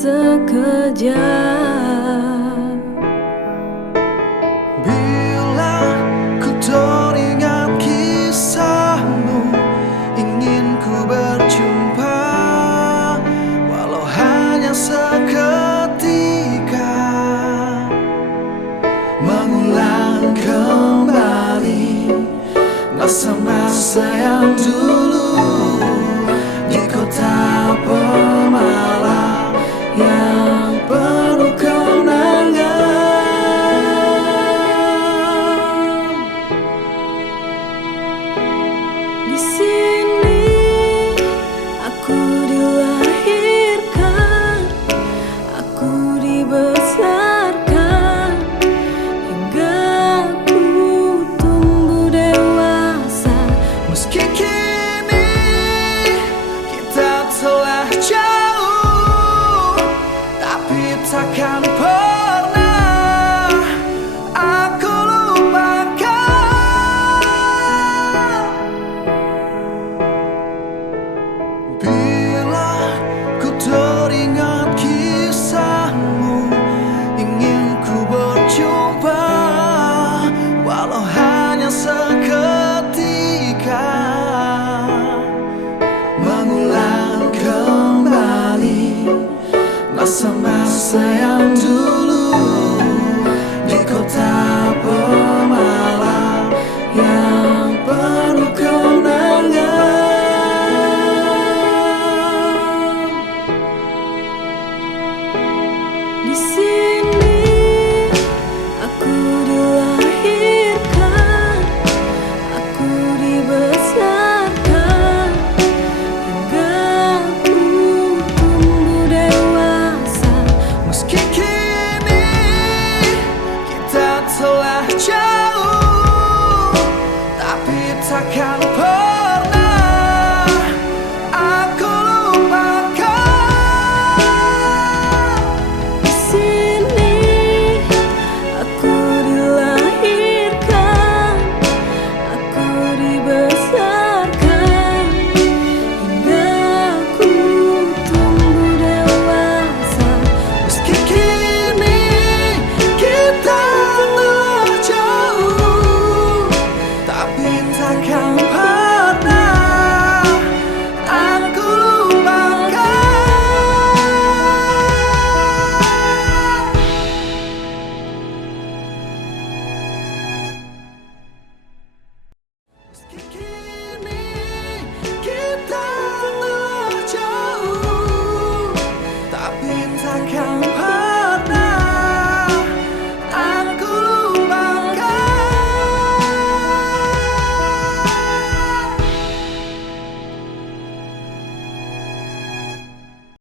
sekejap. Bila ku teringat kisahmu, ingin ku berjumpa, walau hanya seketika, mengulang kembali masa-masa yang dulu di kota pemalas yang penuh kenangan. Di sini aku dilahirkan, aku dibesarkan, hingga aku tumbuh dewasa. Meski kini kita telah jauh, tapi takkan pernah aku lupakan. Bila ku teringat kisahmu, ingin ku berjumpa, walau hanya seketika, mengulang kembali masa-masa yang dulu